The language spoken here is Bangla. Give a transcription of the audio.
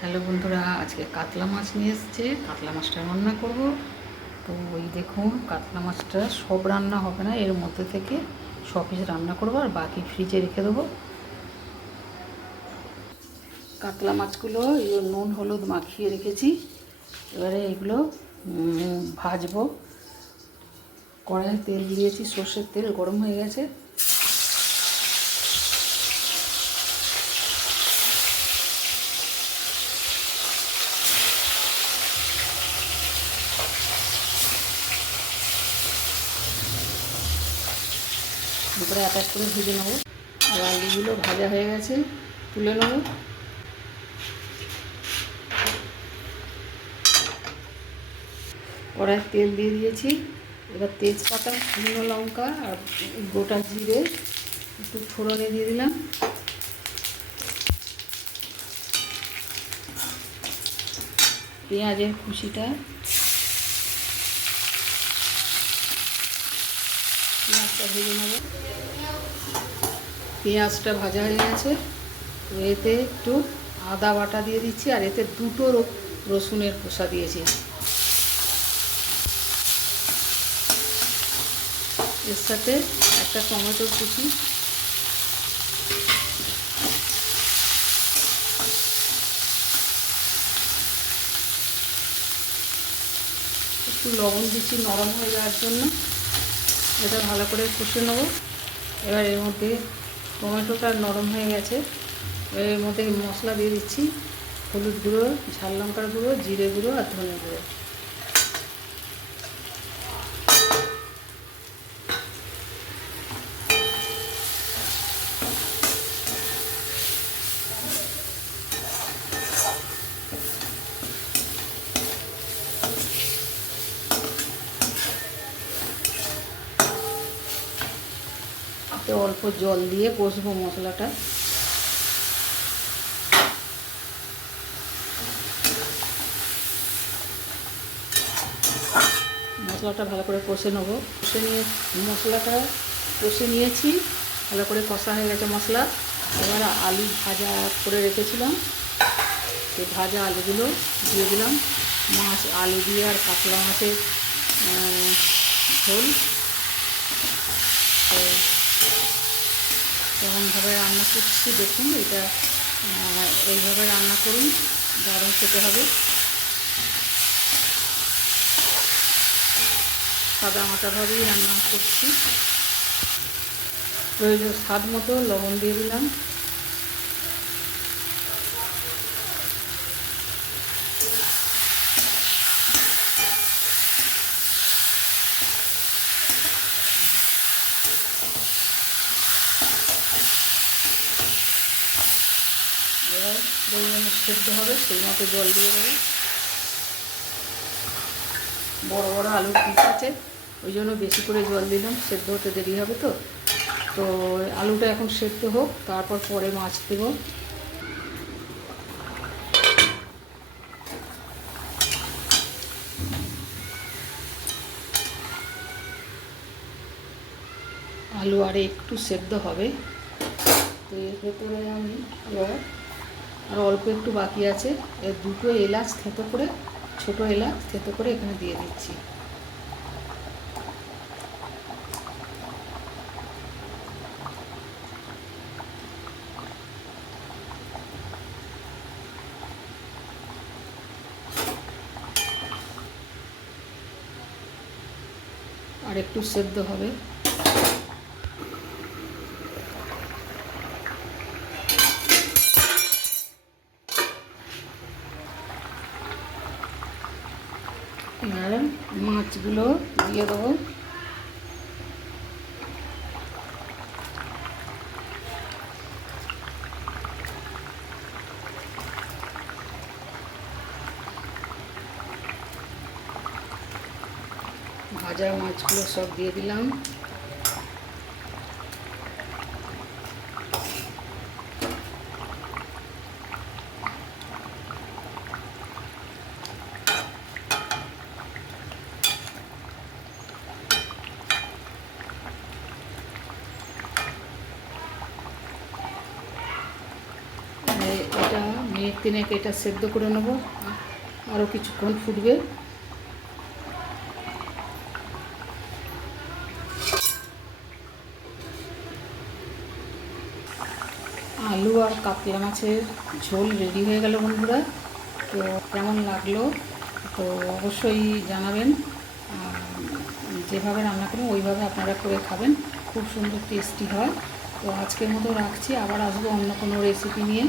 হ্যালো বন্ধুরা, আজকে কাতলা মাছ নিয়ে এসছে। কাতলা মাছটা রান্না করব। তো ওই দেখুন, কাতলা মাছটা সব রান্না হবে না, এর মধ্যে থেকে সব রান্না করব আর বাকি ফ্রিজে রেখে দেবো। কাতলা মাছগুলো নুন, হলুদ মাখিয়ে রেখেছি। এবারে এগুলো ভাজবো। কড়াইয়ে তেল দিয়েছি, সর্ষের তেল গরম হয়ে গেছে। দুপুরে এক এক করে ভেজে নেব। আর আলুগুলো ভাজা হয়ে গেছে, তুলে নেব। কড়াই তেল দিয়ে দিয়েছি। এবার তেজপাতা, শুকনো লঙ্কা আর গোটা জিরে, একটু ফোড়নে দিয়ে দিলাম। পেঁয়াজের কুচিটা পেঁয়াজটা ভেজে নেব। পেঁয়াজটা ভাজা হয়ে গেছে। এতে একটু আদা বাটা দিয়ে দিচ্ছি আর এতে দুটো রসুনের খোসা দিয়েছি। এর সাথে একটা টমেটোর কুচি। একটু লবণ দিচ্ছি, নরম হয়ে যাওয়ার জন্য। এটা ভালো করে কষে নেব। এবার এর মধ্যে টমেটোটা নরম হয়ে গেছে। এবার এর মধ্যে মশলা দিয়ে দিচ্ছি। হলুদ গুঁড়ো, ঝাল লঙ্কার গুঁড়ো, জিরে গুঁড়ো আর ধনে গুঁড়ো। এতে অল্প জল দিয়ে কষবো মশলাটা। মশলাটা ভালো করে কষে নেব। কষে নিয়ে মশলাটা কষে নিয়েছি, ভালো করে কষা হয়ে গেছে মশলা। এবার আলু ভাজা করে রেখেছিলাম। সেই ভাজা আলুগুলো দিয়ে দিলাম। মাছ, আলু দিয়ে আর কাতলা মাছের ঝোল। তো কেমনভাবে রান্না করছি দেখুন, এটা এইভাবে রান্না করুন, দারুণ খেতে হবে। সাদা মাটাভাবেই রান্না করছি। প্রয়োজন স্বাদ মতো লবণ দিয়ে দিলাম এবার যেমন সেদ্ধ হবে, সেই মতো জল দিয়ে দেবো। বড় বড় আলুর পিস আছে, ওই জন্য বেশি করে জল দিলাম, সেদ্ধ হতে দেরি হবে তো। তো আলুটা এখন সেদ্ধ হোক, তারপর পরে মাছ দেবো। আলু আর একটু সেদ্ধ হবে। তো এর ভেতরে আমি এবার আর অল্প একটু বাকি আছে। এর দুটো এলাচ থেতো করে, ছোট এলাচ থেতো করে এখানে দিয়ে দিচ্ছি। আর একটু সেদ্ধ হবে। এবার মাছগুলো দিয়ে দেবো। ভাজা মাছগুলো সব দিয়ে দিলাম। মিনিট তিনেক এটা সেদ্ধ করে নেব। আরও কিছুক্ষণ ফুটবে। আলু আর কাতলা মাছের ঝোল রেডি হয়ে গেল বন্ধুরা। তো কেমন লাগল? তো অবশ্যই জানাবেন। যেভাবে রান্না করুন ওইভাবে আপনারা করে খাবেন। খুব সুন্দর টেস্টি হয়। তো আজকের মতো রাখছি। আবার আসব অন্য কোনো রেসিপি নিয়ে।